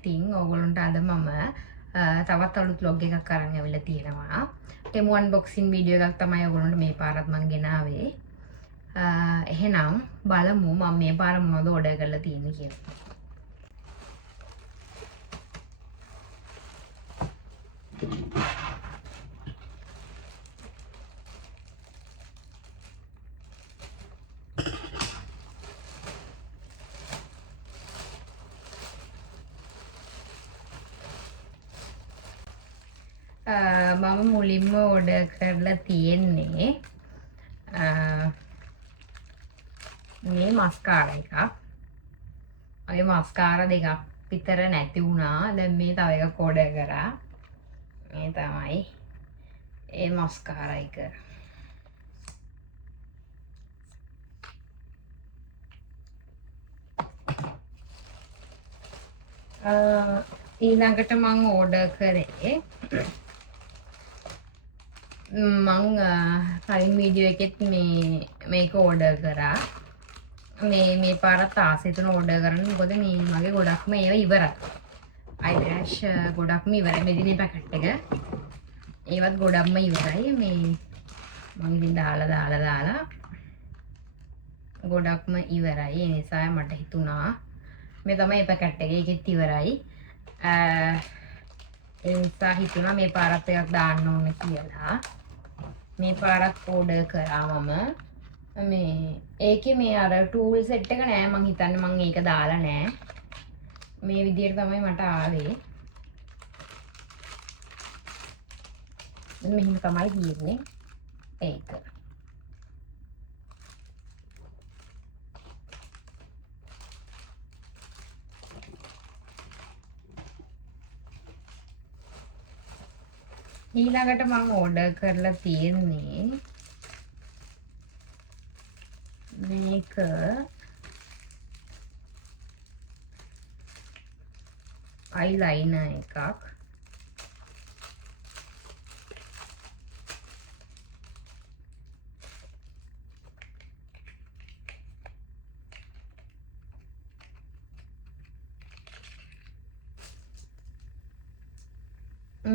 ඉතින් ඕගොල්ලන්ට අද මම තවත් අලුත් vlog එකක් අරන් ඇවිල්ලා තියෙනවා. ටෙමු අන්බොක්සින් වීඩියෝ එකක් තමයි ඕගොල්ලන්ට මේ පාරත් මම ගෙනාවේ. එහෙනම් බලමු මම මේ පාර මොනවද ඕඩර් කරලා තියෙන්නේ කියලා. මම මුලින්ම ඕඩර් කරලා තියෙන්නේ මේ මස්කාරා එකක්. අය මස්කාරා දෙකක් විතර නැති වුණා. දැන් මේ තව එකක් ඕඩර් කරා. මේ තමයි ඒ මස්කාරා එක. ඊළඟට මම ඕඩර් කරේ මං කලින් වීඩියෝ එකෙත් මේක ඕඩර් කරා. මේ පාරත් ආසයි තුන ඕඩර් කරන්න. මොකද මේ මගේ ගොඩක්ම ඒවා ඉවරයි. අයිලෑෂ් ගොඩක්ම ඉවරයි. මෙදිනේ පැකට් එක. ඒවත් ගොඩක්ම ඉවරයි. මේ මං ඉතින් දාලා ගොඩක්ම ඉවරයි. ඒ නිසා මට හිතුණා මේ තමයි පැකට් එක. ඒකෙත් ඉවරයි. ඒ නිසා හිතුණා මේ පාරත් එකක් දාන්න ඕනේ කියලා. මේ පාරත් ඕඩර් කරා මම. මේ ඒකේ මේ අර ටූල් සෙට් එක නෑ. මං හිතන්නේ මං ඒක දාලා නෑ. මේ විදියට තමයි මට ආවේ. මෙහෙම තමයි තියෙන්නේ ඒක. ඊළඟට මම ඕඩර් කරලා තියෙන්නේ මේක අයිලයිනර් එකක්.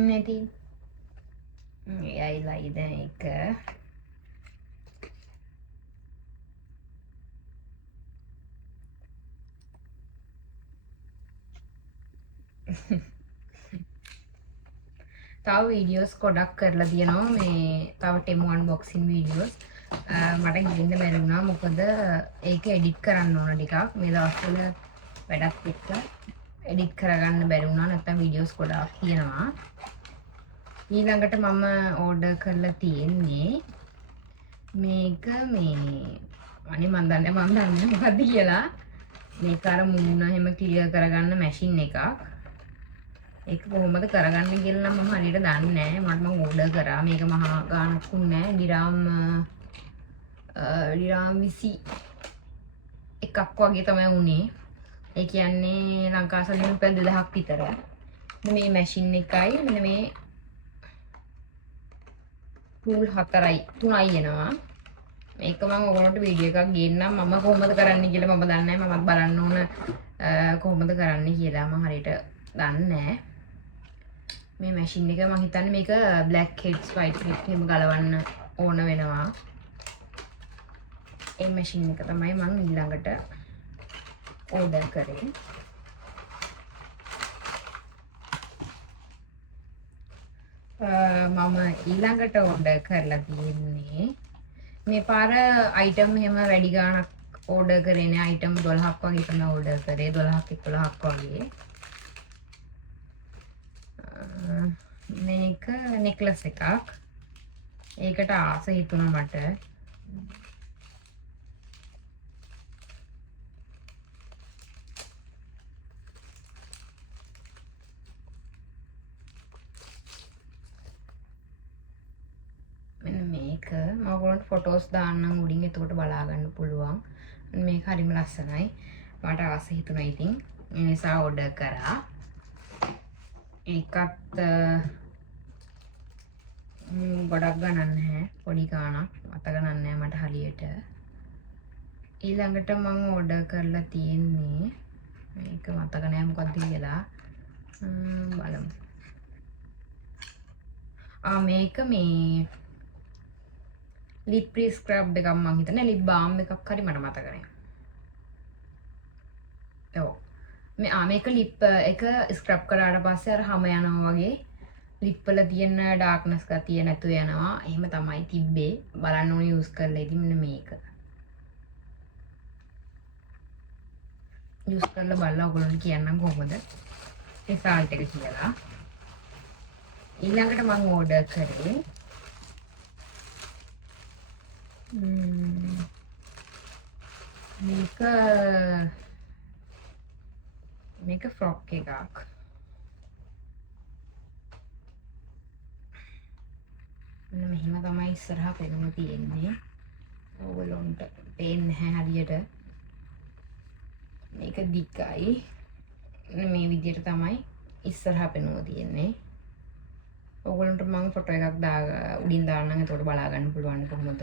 නැති අයිලයිනර් එක තව වීඩියෝස් ගොඩක් කරලා තියෙනවා. මේ තව ටෙමු අන්බොක්සින් වීඩියෝස් මට ගිහින්න බැරි වුණා. මොකද ඒක එඩිට් කරන්න ඕන ටිකක්. මේ දවස්වල වැඩක් එක්ක එඩිට් කරගන්න බැරි වුණා. නැත්නම් වීඩියෝස් ගොඩක් තියෙනවා. ඊළඟට මම ඕඩර් කරලා තියෙන්නේ මේක අනේ මන් දන්නේ මොකද්ද කියලා. මේක අර මූණ එහෙම ක්ලියර් කරගන්න මැෂින් එකක්. ඒක කොහොමද කරගන්න කියලා නම් මම හරියට දන්නේ නැහැ. මම ඕඩර් කරා. මේක මහා ගාණක්කුත් නැහැ. ඩිරාම් 20 එකක් වගේ තමයි උනේ. ඒ කියන්නේ ලංකාවේ රුපියල් 2000ක් විතර. මේ මැෂින් එකයි මෙන්න මේ ටූල් 3යි එනවා. මේක මම ඔයගොල්ලන්ට වීඩියෝ එකක් ගේන්නම්. මම කොහොමද කරන්නේ කියලා මම දන්නේ නැහැ. මමත් බලන්න ඕන කොහොමද කරන්නේ කියලා. මම හරියට දන්නේ නැහැ. මේ මැෂින් එක මම හිතන්නේ මේක black heads white heads එහෙම ගලවන්න ඕන වෙනවා. ඒ මැෂින් එක තමයි මම ඊළඟට ඕඩර් කරේ. මම ඊළඟට ඕඩර් කරලා තියෙන්නේ මේ පාර අයිටම් එහෙම වැඩි ගාණක් ඕඩර් කරේ නෑ. අයිටම් 12ක් වගේ තමයි ඕඩර් කරේ. 12ක් 11ක් වගේ. මේක නෙක්ලස් එකක්. ඒකට ආස හිතුණා මට. මෙන්න මේක මම ඔයගොල්ලන්ට ෆොටෝස් දාන්නම් උඩින්. එතකොට බලා ගන්න පුළුවන්. මේක හරිම ලස්සනයි. මට ආස හිතුණා ඉතින්. ඒ නිසා ඕඩර් කරා. ඒකත් ගොඩක් ගණන් නැහැ. පොඩි ගාණක් අත ගණන් නැහැ මට හරියට. ඊළඟට මම ඕඩර් කරලා තියෙන්නේ මේක මතක නැහැ මොකක්ද කියලා. බලමු. මේක මේ ලිප් ස්ක්‍රබ් එකක් මං හිතන්නේ ලිප් බාම් එකක් හරි මට මතක නෑ. ඔව්. මේක ලිප් එක ස්ක්‍රබ් කරාට පස්සේ අර හැම යනවා වගේ ලිප් වල තියෙන ඩාර්ක්නස් ගතිය නැතු වෙනවා. එහෙම තමයි තිබ්බේ. බලන්න ඕනේ යූස් කරලා ඉතින් මෙන්න මේක. යූස් කරලා බලලා ඔයගොල්ලන්ට කියන්නම් කොහොමද රිසල්ට් එක කියලා. ඊළඟට මම ඕඩර් කරේ මේක ෆ්‍රොක් එකක්. මෙන්න මෙහෙම තමයි ඉස්සරහා පෙනුම තියෙන්නේ. ඔයගොල්ලන්ට පේන්නේ නැහැ හරියට. මේක දිගයි. මේ විදිහට තමයි ඉස්සරහා පෙනුම තියෙන්නේ. ඔයගොල්ලන්ට මම ෆොටෝ එකක් උඩින් දාන්නම්. එතකොට බලා ගන්න පුළුවන් කොහොමද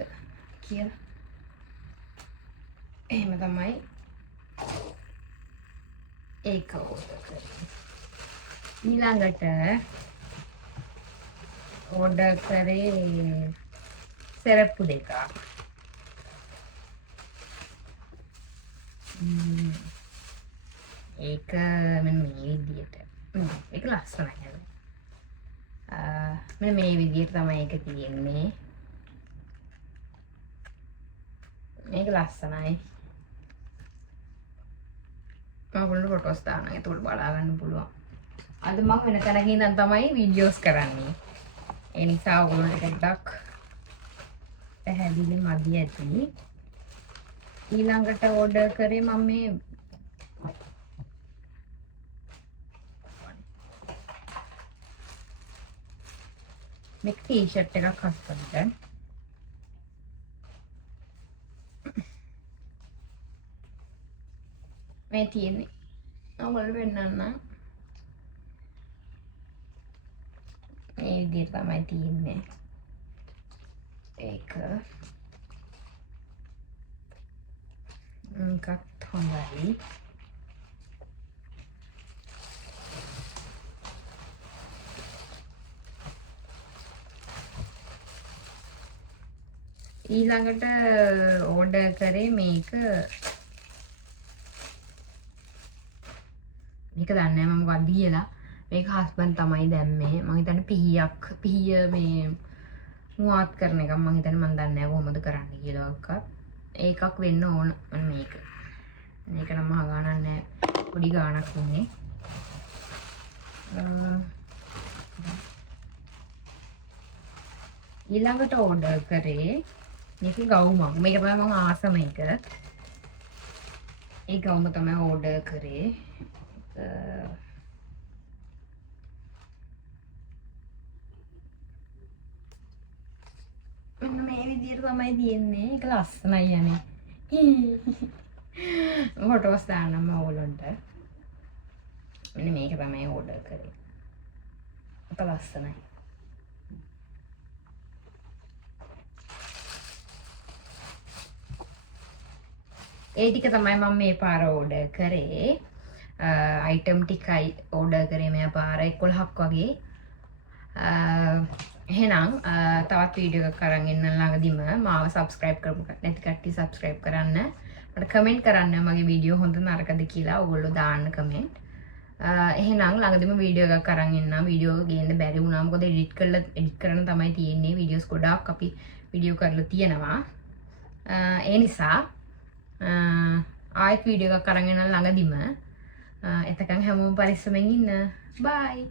කියලා. එහෙම තමයි ඒක ඕඩර් කරේ. ඊළඟට ඕඩර් කරේ සෙරප්පු දෙකක්. ඒක මෙන්න මේ විදිහට. ඒක ලස්සනයි. මෙන්න මේ විදිහට තමයි ඒක තියෙන්නේ. මේක ලස්සනයි. මම ඔයගොල්ලන්ට ෆොටෝස් දාන්නම්. එතකොට බලා ගන්න පුළුවන්. අද මම වෙන තැනක ඉඳන් තමයි වීඩියෝස් කරන්නේ. ඒ නිසා ඔයගොල්ලන්ට පොඩ්ඩක් පැහැදිලි මදි ඇති. ඊළඟට ඕඩර් කරේ මම මේක ටී-ෂර්ට් එකක් හස්බන්ඩ්ට. මේ තියෙන්නේ ඔයගොල්ලෝ වෙන්නන්න මේ විදිහට තමයි තියෙන්නේ. ඒක එකත් හොඳයි. ඊළඟට ඕඩර් කරේ මේක දන්නේ නැහැ මම මොකක්ද කියලා. මේක හස්බන්ඩ් තමයි දැම්මේ. මම හිතන්නේ පිහිය මේ මුවාත් කරන එක මම හිතන්නේ මම දන්නේ නැහැ කොහොමද කරන්න කියලා ඔක්ක. ඒකක් වෙන්න ඕන මේක. මේක නම් මහ ගානක් නැහැ. පොඩි ගානක් ඉන්නේ. ඊළඟට ඕඩර් කරේ මේක ගවුමක්. මේක තමයි මම ආසම එක. ඒ ගවුම තමයි ඕඩර් කරේ. මෙන්න මේ විදිහට තමයි තියෙන්නේ. ඒක ලස්සනයි යන්නේ. ෆොටෝස් දාන්නම් ඔයගොල්ලන්ට. මෙන්න මේක තමයි ඕඩර් කරේ. ඒක ලස්සනයි. ඒ ටික තමයි මම මේ පාර ඕඩර් කරේ. අයිටම් ටිකයි ඕඩර් කරේ මේ පාර 11ක් වගේ. එහෙනම් තවත් වීඩියෝ එකක් අරන් එන්න ළඟදිම මාව සබ්ස්ක්‍රයිබ් කරමු නැති කට්ටිය සබ්ස්ක්‍රයිබ් කරන්න. මට කමෙන්ට් කරන්න මගේ වීඩියෝ හොඳ නරකද කියලා ඔයගොල්ලෝ දාන්න කමෙන්ට්. එහෙනම් ළඟදිම වීඩියෝ එකක් අරන් එන්න. වීඩියෝ ගේන්න බැරි වුණා මොකද එඩිට් කරන තමයි තියෙන්නේ. වීඩියෝස් ගොඩාක් අපි වීඩියෝ කරලා තියෙනවා. ඒ නිසා ආයෙත් වීඩියෝ එකක් අරන් එන්න ළඟදිම. එතකන් හැමෝම පරිස්සමෙන් ඉන්න. බයි.